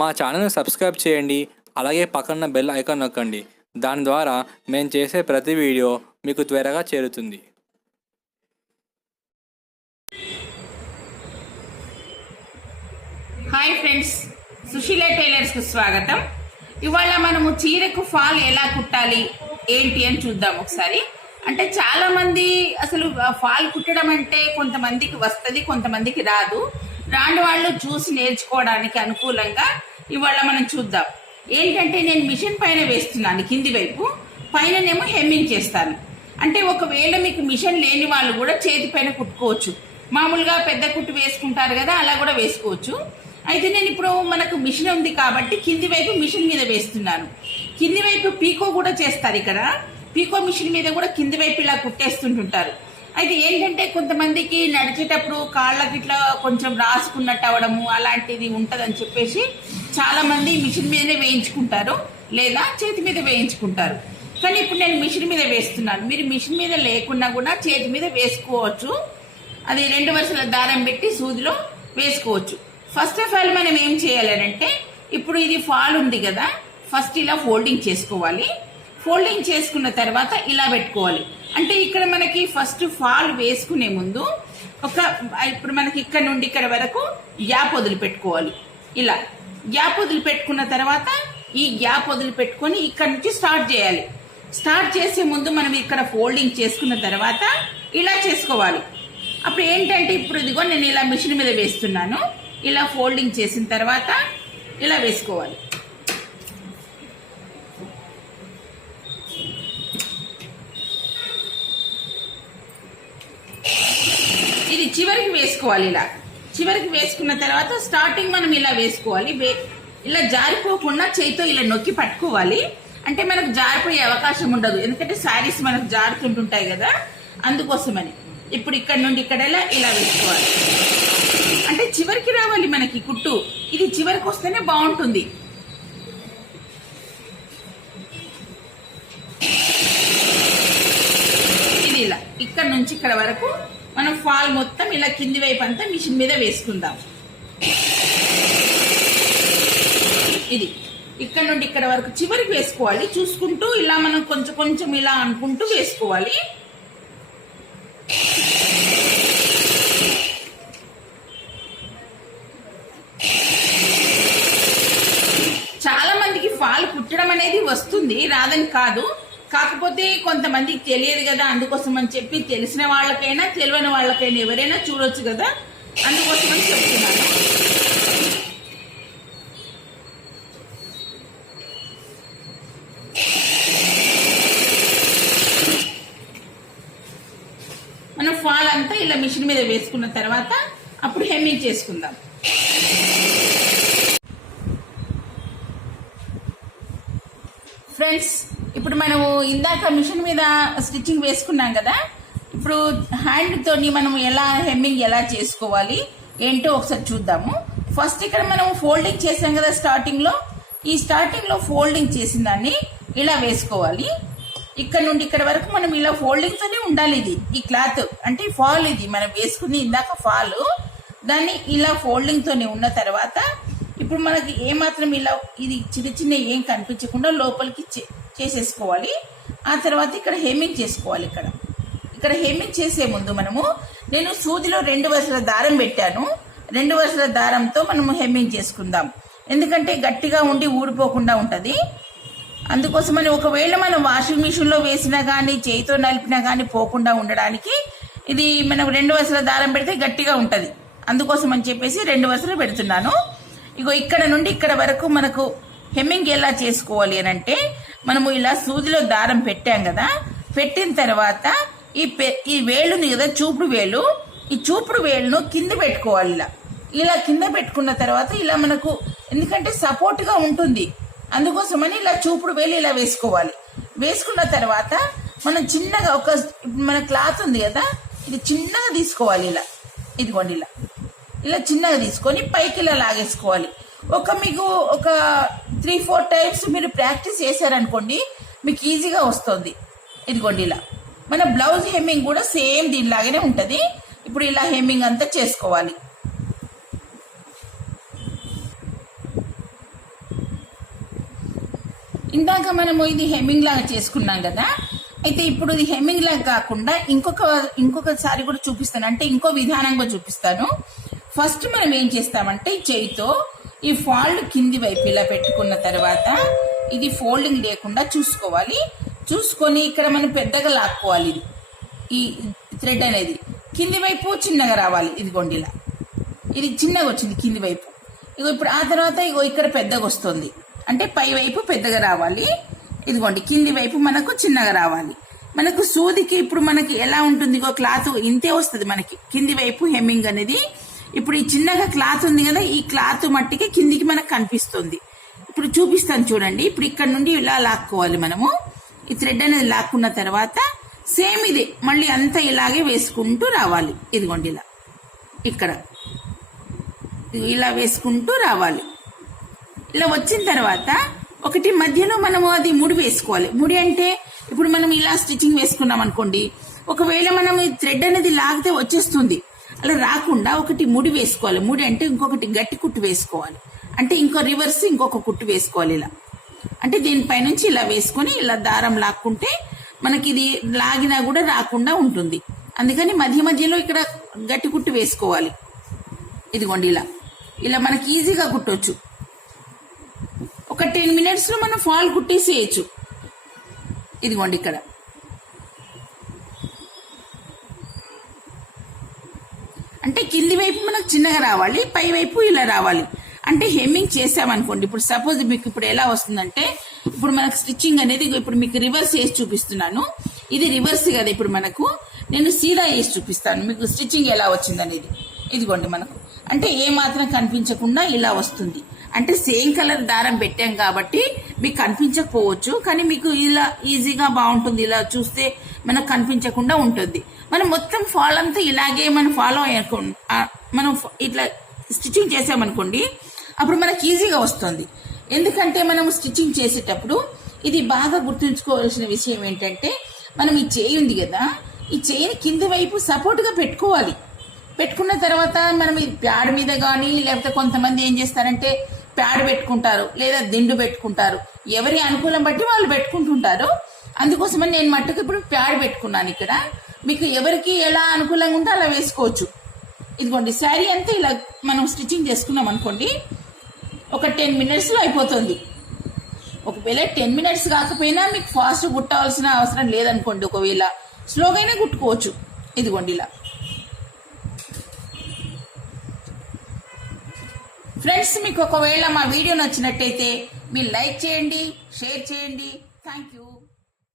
మా ఛానల్ని సబ్స్క్రైబ్ చేయండి. అలాగే పక్కన బెల్ ఐకాన్ నొక్కండి. దాని ద్వారా మేము చేసే ప్రతి వీడియో మీకు త్వరగా చేరుతుంది. హాయ్ ఫ్రెండ్స్, సుశీల టైలర్స్కు స్వాగతం. ఇవాళ మనము చీరకు ఫాల్ ఎలా కుట్టాలి ఏంటి అని చూద్దాం ఒకసారి. అంటే చాలా మంది అసలు ఫాల్ కుట్టడం అంటే కొంతమందికి వస్తుంది, కొంతమందికి రాదు. రాని వాళ్ళు చూసి నేర్చుకోవడానికి అనుకూలంగా ఇవాళ మనం చూద్దాం. ఏంటంటే నేను మిషన్ పైన వేస్తున్నాను, కింది వైపు, పైననేమో హెమ్మింగ్ చేస్తాను. అంటే ఒకవేళ మీకు మిషన్ లేని వాళ్ళు కూడా చేతి పైన కుట్టుకోవచ్చు. మామూలుగా పెద్ద కుట్టు వేసుకుంటారు కదా, అలా కూడా వేసుకోవచ్చు. అయితే నేను ఇప్పుడు మనకు మిషన్ ఉంది కాబట్టి కింది వైపు మిషన్ మీద వేస్తున్నాను. కింది వైపు పీకో కూడా చేస్తారు. ఇక్కడ పీకో మిషన్ మీద కూడా కింది వైపు ఇలా కుట్టేస్తుంటుంటారు. అయితే ఏంటంటే కొంతమందికి నడిచేటప్పుడు కాళ్ళకి ఇట్లా కొంచెం రాసుకున్నట్టు అవడము అలాంటిది ఉంటుందని చెప్పేసి చాలా మంది మిషన్ మీదనే వేయించుకుంటారు, లేదా చేతి మీద వేయించుకుంటారు. కానీ ఇప్పుడు నేను మిషన్ మీద వేస్తున్నాను. మీరు మిషన్ మీద లేకున్నా కూడా చేతి మీద వేసుకోవచ్చు. అది 2 వరుసల దారం పెట్టి సూదిలో వేసుకోవచ్చు. ఫస్ట్ ఆఫ్ ఆల్ మనం ఏం చేయాలంటే, ఇప్పుడు ఇది ఫాల్ ఉంది కదా, ఫస్ట్ ఇలా ఫోల్డింగ్ చేసుకోవాలి. ఫోల్డింగ్ చేసుకున్న తర్వాత ఇలా పెట్టుకోవాలి. అంటే ఇక్కడ మనకి ఫస్ట్ ఫాల్ వేసుకునే ముందు ఇప్పుడు మనకి ఇక్కడ నుండి ఇక్కడ వరకు గ్యాప్ వదిలిపెట్టుకోవాలి. ఇలా గ్యాప్ వదిలిపెట్టుకున్న తర్వాత ఈ గ్యాప్ వదిలిపెట్టుకొని ఇక్కడ నుంచి స్టార్ట్ చేయాలి. స్టార్ట్ చేసే ముందు మనం ఇక్కడ ఫోల్డింగ్ చేసుకున్న తర్వాత ఇలా చేసుకోవాలి. అప్పుడు ఏంటంటే ఇప్పుడు ఇదిగో నేను ఇలా మిషన్ మీద వేస్తున్నాను. ఇలా ఫోల్డింగ్ చేసిన తర్వాత ఇలా వేసుకోవాలి. ఇది చివరికి వేసుకోవాలి. ఇలా చివరికి వేసుకున్న తర్వాత స్టార్టింగ్ మనం ఇలా వేసుకోవాలి. ఇలా జారిపోకుండా చేతితో ఇలా నొక్కి పట్టుకోవాలి. అంటే మనకు జారిపోయే అవకాశం ఉండదు, ఎందుకంటే శారీస్ మనకు జారుతుంటుంటాయి కదా, అందుకోసమని. ఇప్పుడు ఇక్కడ నుండి ఇక్కడ ఇలా వేసుకోవాలి. అంటే చివరికి రావాలి మనకి కుట్టు. ఇది చివరికి వస్తేనే బాగుంటుంది. ఇది ఇలా ఇక్కడ నుంచి ఇక్కడ వరకు మనం ఫాల్ మొత్తం ఇలా కింది వైపు అంతా మిషన్ మీద వేసుకుందాం. ఇది ఇక్కడ నుండి ఇక్కడ వరకు చివరికి వేసుకోవాలి. చూసుకుంటూ ఇలా మనం కొంచెం కొంచెం ఇలా అనుకుంటూ వేసుకోవాలి. చాలా మందికి ఫాల్ కుట్టడం అనేది వస్తుంది, రాదని కాదు. కాకపోతే కొంతమందికి తెలియదు కదా, అందుకోసం అని చెప్పి తెలిసిన వాళ్ళకైనా తెలియని వాళ్ళకైనా ఎవరైనా చూడొచ్చు కదా, అందుకోసమని చెప్తున్నాను. మనం ఫాల్ అంతా ఇలా మిషన్ మీద వేసుకున్న తర్వాత అప్పుడు హెమ్మింగ్ చేసుకుందాం. ఫ్రెండ్స్, ఇప్పుడు మనము ఇందాక మిషన్ మీద స్టిచ్చింగ్ వేసుకున్నాం కదా, ఇప్పుడు హ్యాండ్ తోని మనం ఎలా హెమ్మింగ్ ఎలా చేసుకోవాలి ఏంటో ఒకసారి చూద్దాము. ఫస్ట్ ఇక్కడ మనం ఫోల్డింగ్ చేసాం కదా స్టార్టింగ్ లో, ఈ స్టార్టింగ్ లో ఫోల్డింగ్ చేసిన దాన్ని ఇలా వేసుకోవాలి. ఇక్కడ నుండి ఇక్కడ వరకు మనం ఇలా ఫోల్డింగ్ తోనే ఉండాలి. ఇది ఈ క్లాత్ అంటే ఫాల్, ఇది మనం వేసుకుని ఇందాక ఫాల్, దాన్ని ఇలా ఫోల్డింగ్ తోనే ఉన్న తర్వాత ఇప్పుడు మనకి ఏమాత్రం ఇలా ఇది చిన్న చిన్న ఏం కనిపించకుండా లోపలికి చేసేసుకోవాలి. ఆ తర్వాత ఇక్కడ హెమ్మింగ్ చేసుకోవాలి. ఇక్కడ హెమ్మింగ్ చేసే ముందు నేను సూదిలో 2 వరుసల దారం పెట్టాను. 2 వరుసల దారంతో మనము హెమ్మింగ్ చేసుకుందాం, ఎందుకంటే గట్టిగా ఉండి ఊడిపోకుండా ఉంటది. అందుకోసమని ఒకవేళ మనం వాషింగ్ మిషన్ లో వేసినా గానీ చేయితో నలిపినా గానీ పోకుండా ఉండడానికి ఇది మనం 2 వరుసల దారం పెడితే గట్టిగా ఉంటది. అందుకోసం అని చెప్పేసి 2 వరుసలు పెడుతున్నాను. ఇగో ఇక్కడ నుండి ఇక్కడ వరకు మనకు హెమ్మింగ్ ఎలా చేసుకోవాలి అని అంటే, మనము ఇలా సూదిలో దారం పెట్టాం కదా, పెట్టిన తర్వాత ఈ వేళ్ళుని కదా చూపుడు వేలు, ఈ చూపుడు వేలును కింద పెట్టుకోవాలి. ఇలా కింద పెట్టుకున్న తర్వాత ఇలా మనకు ఎందుకంటే సపోర్ట్ గా ఉంటుంది, అందుకోసమని ఇలా చూపుడు వేలు ఇలా వేసుకోవాలి. వేసుకున్న తర్వాత మనం చిన్నగా మన క్లాత్ ఉంది కదా, ఇది చిన్నగా తీసుకోవాలి. ఇదిగోండి ఇలా చిన్నగా తీసుకొని పైకి ఇలా లాగేసుకోవాలి. మీకు ఒక 3-4 టైమ్స్ మీరు ప్రాక్టీస్ చేశారనుకోండి, మీకు ఈజీగా వస్తుంది. ఇదిగోండి ఇలా మన బ్లౌజ్ హెమ్మింగ్ కూడా సేమ్ దీనిలాగానే ఉంటది. ఇప్పుడు ఇలా హెమ్మింగ్ అంతా చేసుకోవాలి. ఇందాక మనము ఇది హెమ్మింగ్ లాగా చేసుకున్నాం కదా, అయితే ఇప్పుడు ఇది హెమ్మింగ్ లాగా కాకుండా ఇంకొకసారి కూడా చూపిస్తాను, అంటే ఇంకో విధానంగా చూపిస్తాను. ఫస్ట్ మనం ఏం చేస్తామంటే ఈ చేయితో ఈ ఫాల్డ్ కింది వైపు ఇలా పెట్టుకున్న తర్వాత ఇది ఫోల్డింగ్ లేకుండా చూసుకోవాలి. చూసుకొని ఇక్కడ మనం పెద్దగా లాక్కోవాలి. ఇది ఈ థ్రెడ్ అనేది కింది వైపు చిన్నగా రావాలి. ఇదిగోండి ఇలా ఇది చిన్నగా వచ్చింది కింది వైపు. ఇగో ఇప్పుడు ఆ తర్వాత ఇగో ఇక్కడ పెద్దగా వస్తుంది, అంటే పై వైపు పెద్దగా రావాలి. ఇదిగోండి కింది వైపు మనకు చిన్నగా రావాలి. మనకు సూదికి ఇప్పుడు మనకి ఎలా ఉంటుంది, ఇగో క్లాత్ ఇంతే వస్తుంది మనకి కింది వైపు హెమ్మింగ్ అనేది. ఇప్పుడు ఈ చిన్నగా క్లాత్ ఉంది కదా, ఈ క్లాత్ మట్టికి కిందికి మనకు కనిపిస్తుంది. ఇప్పుడు చూపిస్తాను చూడండి. ఇప్పుడు ఇక్కడ నుండి ఇలా లాక్కోవాలి మనము. ఈ థ్రెడ్ అనేది లాక్కున్న తర్వాత సేమ్ ఇది మళ్ళీ అంతా ఇలాగే వేసుకుంటూ రావాలి. ఇదిగోండి ఇలా ఇక్కడ ఇలా వేసుకుంటూ రావాలి. ఇలా వచ్చిన తర్వాత ఒకటి మధ్యలో మనము అది ముడి వేసుకోవాలి. ముడి అంటే ఇప్పుడు మనం ఇలా స్టిచ్చింగ్ వేసుకున్నాం అనుకోండి, ఒకవేళ మనం ఈ థ్రెడ్ అనేది లాగితే వచ్చేస్తుంది, అలా రాకుండా ఒకటి ముడి వేసుకోవాలి. ముడి అంటే ఇంకొకటి గట్టి కుట్టు వేసుకోవాలి, అంటే ఇంకొక కుట్టు వేసుకోవాలి. ఇలా అంటే దీనిపై నుంచి ఇలా వేసుకొని ఇలా దారం లాక్కుంటే మనకి ఇది లాగినా కూడా రాకుండా ఉంటుంది. అందుకని మధ్యలో ఇక్కడ గట్టి కుట్టు వేసుకోవాలి. ఇదిగోండి ఇలా మనకి ఈజీగా కుట్టొచ్చు. ఒక 10 minutes లో మనం ఫాల్ కుట్టేసేయచ్చు. ఇదిగోండి ఇక్కడ అంటే కింది వైపు మనకు చిన్నగా రావాలి, పై వైపు ఇలా రావాలి. అంటే హెమ్మింగ్ చేసామనుకోండి, ఇప్పుడు సపోజ్ మీకు ఇప్పుడు ఎలా వస్తుందంటే, ఇప్పుడు మనకు స్టిచ్చింగ్ అనేది ఇప్పుడు మీకు రివర్స్ వేసి చూపిస్తున్నాను. ఇది రివర్స్ కదా, ఇప్పుడు మనకు నేను సీదా వేసి చూపిస్తాను మీకు స్టిచ్చింగ్ ఎలా వచ్చింది అనేది. ఇదిగోండి మనకు అంటే ఏ మాత్రం కనిపించకుండా ఇలా వస్తుంది. అంటే సేమ్ కలర్ దారం పెట్టాం కాబట్టి మీకు కనిపించకపోవచ్చు, కానీ మీకు ఇలా ఈజీగా బాగుంటుంది. ఇలా చూస్తే మనకు కనిపించకుండా ఉంటుంది. మనం మొత్తం ఫాల్ అంతా ఇలాగే మనం ఫాలో అయ్యకుండా మనం ఇట్లా స్టిచ్చింగ్ చేసామనుకోండి, అప్పుడు మనకి ఈజీగా వస్తుంది. ఎందుకంటే మనం స్టిచ్చింగ్ చేసేటప్పుడు ఇది బాగా గుర్తుంచుకోవాల్సిన విషయం ఏంటంటే, మనం ఈ చేయి ఉంది కదా, ఈ చేయిని కింది వైపు సపోర్ట్గా పెట్టుకోవాలి. పెట్టుకున్న తర్వాత మనం ఈ ప్యాడ్ మీద కానీ, లేకపోతే కొంతమంది ఏం చేస్తారంటే ప్యాడ్ పెట్టుకుంటారు, లేదా దిండు పెట్టుకుంటారు. ఎవరి అనుకూలం బట్టి వాళ్ళు పెట్టుకుంటుంటారు. అందుకోసమని నేను మట్టుకు ఇప్పుడు ప్యాడ్ పెట్టుకున్నాను. ఇక్కడ మీకు ఎవరికి ఎలా అనుకూలంగా ఉంటే అలా వేసుకోవచ్చు. ఇదిగోండి శారీ అంతా ఇలా మనం స్టిచ్చింగ్ చేసుకున్నాం అనుకోండి, ఒక 10 minutes లో అయిపోతుంది. ఒకవేళ 10 minutes కాకపోయినా మీకు ఫాస్ట్ కుట్టవలసిన అవసరం లేదనుకోండి, ఒకవేళ స్లోగానే కుట్టుకోవచ్చు. ఇదిగోండి ఇలా. ఫ్రెండ్స్, మీకు ఒకవేళ మా వీడియో నచ్చినట్టయితే మీరు లైక్ చేయండి, షేర్ చేయండి. Thank you.